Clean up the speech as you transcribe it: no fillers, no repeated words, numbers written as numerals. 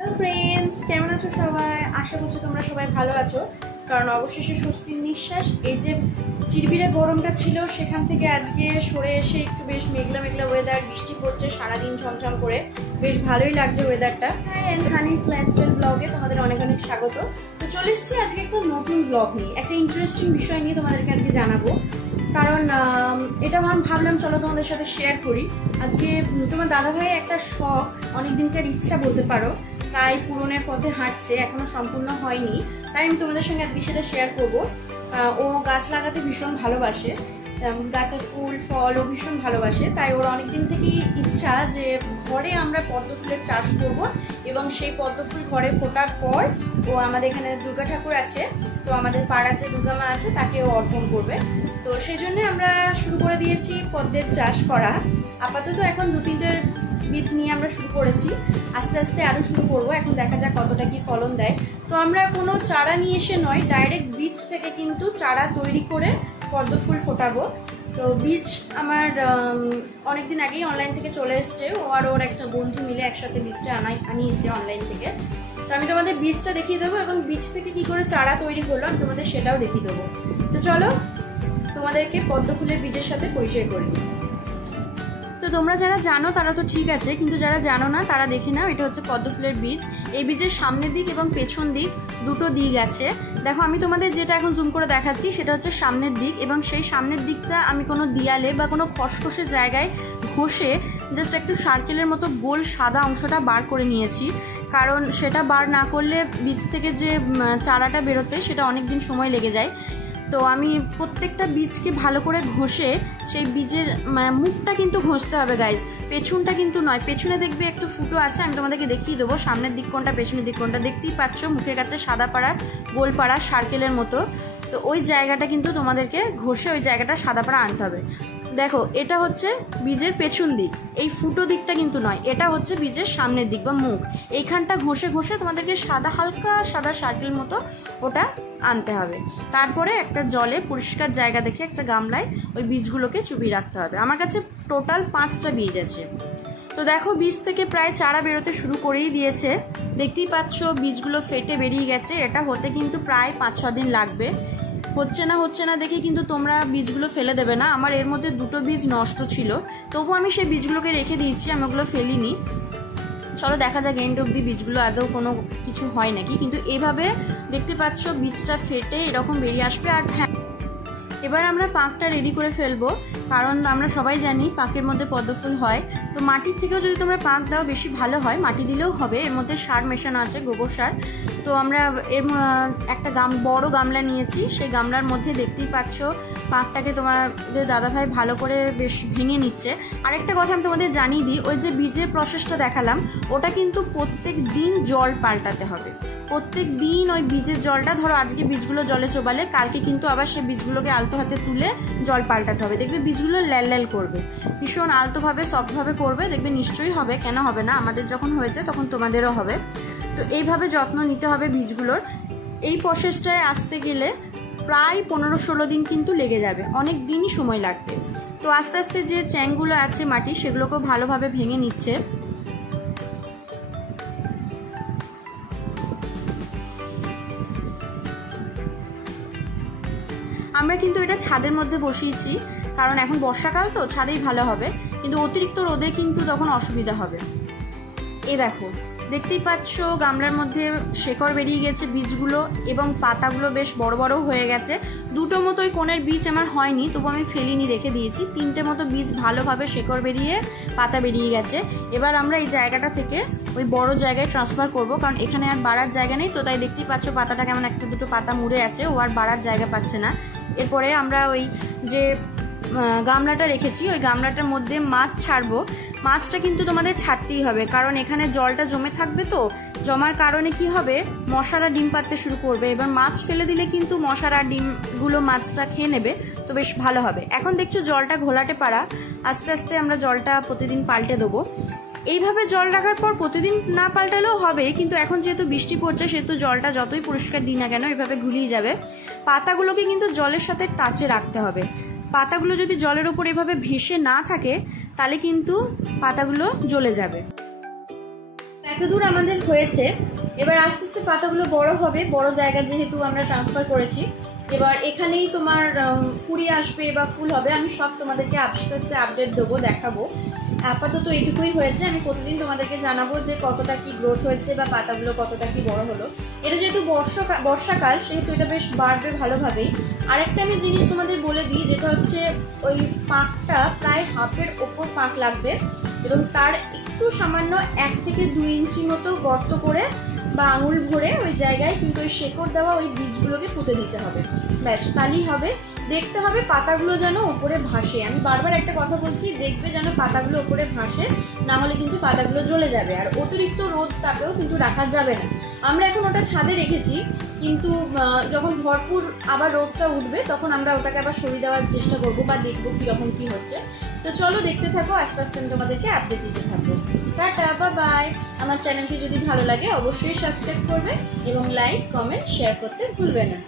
Hello friends, কেমন আছো সবাই? আশা করছি তোমরা সবাই ভালো আছো, কারণ অবশেষে স্বস্তির নিঃশ্বাস। এই যে চিরবিরে গরমটা ছিল সেখান থেকে আজকে সরে এসে একটু বেশ মেঘলা মেঘলা ওয়েদার, বৃষ্টি পড়ছে সারাদিন ঝমঝম করে, বেশ ভালোই লাগছে ওয়েদারটা। অ্যান্ড হানিস লাইফস্টাইল ব্লগে তোমাদের অনেক অনেক স্বাগত। তো চলে এসেছি আজকে একটা নতুন ব্লগ নিয়ে, একটা ইন্টারেস্টিং বিষয় নিয়ে তোমাদেরকে আজকে জানাবো, কারণ এটা আমি ভাবলাম চলো তোমাদের সাথে শেয়ার করি। আজকে তোমার দাদাভাই একটা শখ, অনেকদিনকার ইচ্ছা বলতে পারো, তাই পূরণের পথে হাঁটছে, এখনো সম্পূর্ণ হয়নি, তাই আমি তোমাদের সঙ্গে আজকে সেটা শেয়ার করবো। ও গাছ লাগাতে ভীষণ ভালোবাসে, গাছের ফুল ফল ও ভীষণ ভালোবাসে, তাই ওর অনেকদিন থেকেই ইচ্ছা যে ঘরে আমরা পদ্ম ফুলের চাষ করব, এবং সেই পদ্ম ফুল ঘরে ফোটার পর ও আমাদের এখানে দুর্গা ঠাকুর আছে, তো আমাদের পাড়ার যে দুর্গা মা আছে তাকে ও অর্পণ করবে। তো সেই জন্য আমরা শুরু করে দিয়েছি পদ্মের চাষ করা। আপাতত এখন 2-3টে বীজ নিয়ে আমরা শুরু করেছি, আস্তে আস্তে আরো শুরু করবো। এখন দেখা যাক কতটা কি ফলন দেয়। তো আমরা কোনো চারা নিয়ে এসে নয়, ডাইরেক্ট বীজ থেকে কিন্তু চারা তৈরি করে পদ্ম ফুল ফোটাবো। তো বীজ আমার অনেকদিন আগেই অনলাইন থেকে চলে এসছে, ও আর ওর একটা বন্ধু মিলে একসাথে বীজটা আনিয়েছে অনলাইন থেকে। তো আমি তোমাদের বীজটা দেখিয়ে দেবো, এবং বীজ থেকে কি করে চারা তৈরি করলো আমি তোমাদের সেটাও দেখিয়ে দেবো। তো চলো তোমাদেরকে পদ্ম ফুলের বীজের সাথে পরিচয় করি। তো তোমরা যারা জানো তারা তো ঠিক আছে, কিন্তু যারা জানো না তারা দেখে নাও। এটা হচ্ছে পদ্ম ফুলের বীজ। এই বীজের সামনের দিক এবং পেছন দিক দুটো দিক আছে। দেখো আমি তোমাদের যেটা এখন জুম করে দেখাচ্ছি সেটা হচ্ছে সামনের দিক, এবং সেই সামনের দিকটা আমি কোনো দিয়ালে বা কোনো খসখসে জায়গায় ঘষে জাস্ট একটু সার্কেলের মতো গোল সাদা অংশটা বার করে নিয়েছি, কারণ সেটা বার না করলে বীজ থেকে যে চারাটা বেরোতে সেটা অনেক দিন সময় লেগে যায়। তো আমি প্রত্যেকটা বীজকে ভালো করে ঘষে, সেই বীজের মুখটা কিন্তু ঘষতে হবে গাইজ, পেছনটা কিন্তু নয়। পেছনে দেখবে একটু ফুটো আছে, আমি তোমাদেরকে দেখিয়ে দেবো সামনের দিক কোনটা পেছনের দিক কোনটা। দেখতেই পাচ্ছ মুখের কাছে সাদা পাড়া গোল পাড়া সার্কেলের মতো, তো ওই জায়গাটা কিন্তু তোমাদেরকে ঘষে ওই জায়গাটা সাদা পাড়া আনতে হবে। দেখো এটা হচ্ছে বীজের পেছন দিক, এই ফুটো দিকটা কিন্তু নয়, এটা হচ্ছে বীজের সামনের দিক বা মুখ। এইখানটা ঘষে ঘষে তোমাদেরকে সাদা হালকা সাদা সার্কেল মতো ওটা আনতে হবে। তারপরে একটা জলে পরিষ্কার জায়গা দেখে একটা গামলায় ওই বীজগুলোকে চুবিয়ে রাখতে হবে। আমার কাছে টোটাল 5টা বীজ আছে। তো দেখো বীজ থেকে প্রায় চারা বেরোতে শুরু করেই দিয়েছে, দেখতেই পাচ্ছ বীজগুলো ফেটে বেরিয়ে গেছে। এটা হতে কিন্তু প্রায় 5-6 দিন লাগবে। হচ্ছে না দেখে কিন্তু তোমরা বীজগুলো ফেলে দেবে না। আমার এর মধ্যে 2টো বীজ নষ্ট ছিল, তবু আমি সেই বীজগুলোকে রেখে দিয়েছি, আমি ওগুলো ফেলিনি। চলো দেখা যাক এন্ড অব্দি বীজগুলো আদৌ কোনো কিছু হয় নাকি। কিন্তু এইভাবে দেখতে পাচ্ছ বীজটা ফেটে এরকম বেরিয়ে আসবে। আর হ্যাঁ, এবার আমরা পাঁকটা রেডি করে ফেলবো, কারণ আমরা সবাই জানি পাঁকের মধ্যে পদ্ম ফুল হয়। তো মাটির থেকেও যদি তোমরা পাঁক দাও বেশি ভালো হয়, মাটি দিলেও হবে। এর মধ্যে সার মেশানো আছে, গোবর সার। তো আমরা একটা বড় গামলা নিয়েছি, সেই গামলার মধ্যে দেখতেই পাচ্ছ পাঁকটাকে তোমাদের দাদাভাই ভালো করে বেশ ভেঙে নিচ্ছে। আরেকটা কথা আমি তোমাদের জানিয়ে দিই, ওই যে বীজের প্রসেসটা দেখালাম, ওটা কিন্তু প্রত্যেক দিন জল পাল্টাতে হবে। প্রত্যেক দিন ওই বীজের জলটা, ধরো আজকে বীজগুলো জলে চোবালে, কালকে কিন্তু আবার সে বীজগুলোকে আলতো হাতে তুলে জল পাল্টাতে হবে। দেখবে বীজগুলো ল্যাল ল্যাল করবে, ভীষণ আলতোভাবে সফটভাবে করবে, দেখবে নিশ্চয়ই হবে, কেন হবে না। আমাদের যখন হয়েছে তখন তোমাদেরও হবে। তো এইভাবে যত্ন নিতে হবে বীজগুলোর। এই প্রসেসটায় আসতে গেলে প্রায় 15-16 দিন কিন্তু লেগে যাবে, অনেক দিনই সময় লাগবে। তো আস্তে আস্তে যে চ্যাংগুলো আছে মাটি, সেগুলোকেও ভালোভাবে ভেঙে নিচ্ছে। আমরা কিন্তু এটা ছাদের মধ্যে বসিয়েছি, কারণ এখন বর্ষাকাল তো ছাদেই ভালো হবে, কিন্তু অতিরিক্ত রোদে কিন্তু তখন অসুবিধা হবে। দেখো দেখতেই পাচ্ছ গামলার মধ্যে শেকড় বেরিয়ে গেছে বীজগুলো, এবং পাতাগুলো বেশ বড় বড় হয়ে গেছে। 2টো মতো ওই কোণের বীজ আমার হয়নি, তবু আমি ফেলিনি, রেখে দিয়েছি। 3টে মতো বীজ ভালোভাবে শেকড় বেরিয়ে পাতা বেরিয়ে গেছে। এবার আমরা এই জায়গাটা থেকে ওই বড় জায়গায় ট্রান্সফার করব, কারণ এখানে আর বাড়ার জায়গা নেই। তো তাই দেখতেই পাচ্ছ পাতাটা কেমন 1-2টো পাতা মুড়ে আছে, ও আর বাড়ার জায়গা পাচ্ছে না। এরপরে আমরা ওই যে গামলাটা রেখেছি, ওই গামলাটার মধ্যে মাছ ছাড়বো। মাছটা কিন্তু তোমাদের ছাড়তেই হবে, কারণ এখানে জলটা জমে থাকবে, তো জমার কারণে কি হবে, মশারা ডিম পাড়তে শুরু করবে। এবার মাছ ফেলে দিলে কিন্তু মশারা ডিমগুলো মাছটা খেয়ে নেবে, তো বেশ ভালো হবে। এখন দেখছো জলটা ঘোলাটে পাড়া, আস্তে আস্তে আমরা জলটা প্রতিদিন পাল্টে দেবো। এইভাবে জল রাখার পর প্রতিদিন না পাল্টালেও হবে, কিন্তু এখন যেহেতু বৃষ্টি পড়ছে সেহেতু জলটা যতই পরিষ্কার দিই না কেন এভাবে ঘুলিয়ে যাবে। পাতাগুলোকে কিন্তু জলের সাথে টাচে রাখতে হবে। পাতাগুলো যদি জলের উপর এভাবে ভেসে না থাকে তাহলে কিন্তু পাতাগুলো জ্বলে যাবে। এতদূর আমাদের হয়েছে। এবার আস্তে আস্তে পাতাগুলো বড় হবে, বড় জায়গা যেহেতু আমরা ট্রান্সফার করেছি। এবার এখানেই তোমার কুড়ি আসবে বা ফুল হবে, আমি সব তোমাদেরকে আস্তে আস্তে আপডেট দেবো, দেখাবো। আপাতত এইটুকুই হয়েছে, আমি প্রতিদিন তোমাদেরকে জানাবো যে কতটা কি গ্রোথ হয়েছে বা পাতাগুলো কতটা কি বড় হলো। এটা যেহেতু বর্ষাকাল সেহেতু এটা বেশ বাড়বে ভালোভাবেই। আরেকটা আমি জিনিস তোমাদের বলে দিই, যেটা হচ্ছে ওই পাকটা প্রায় হাফের ওপর পাক লাগবে এবং তার একটু সামান্য 1 থেকে 2 ইঞ্চি মতো গর্ত করে বা আঙুল ভরে ওই জায়গায় কিন্তু ওই শেকড় দেওয়া ওই বীজগুলোকে পুঁতে দিতে হবে। ব্যাস তাহলেই হবে। দেখতে হবে পাতাগুলো যেন ওপরে ভাসে। আমি বারবার একটা কথা বলছি, দেখবে যেন পাতাগুলো ওপরে ভাসে, না হলে কিন্তু পাতাগুলো জ্বলে যাবে। আর অতিরিক্ত রোদ তাপেও কিন্তু রাখা যাবে না। আমরা এখন ওটা ছাদে রেখেছি, কিন্তু যখন ভরপুর আবার রোদটা উঠবে তখন আমরা ওটাকে আবার সরিয়ে দেওয়ার চেষ্টা করবো বা দেখবো কিরকম কি হচ্ছে। তো চলো দেখতে থাকো, আস্তে আস্তে আমি তোমাদেরকে আপডেট দিতে থাকবো। Tata, bye bye. আমার চ্যানেলটি যদি ভালো লাগে অবশ্যই সাবস্ক্রাইব করবে এবং লাইক, কমেন্ট, শেয়ার করতে ভুলবে না।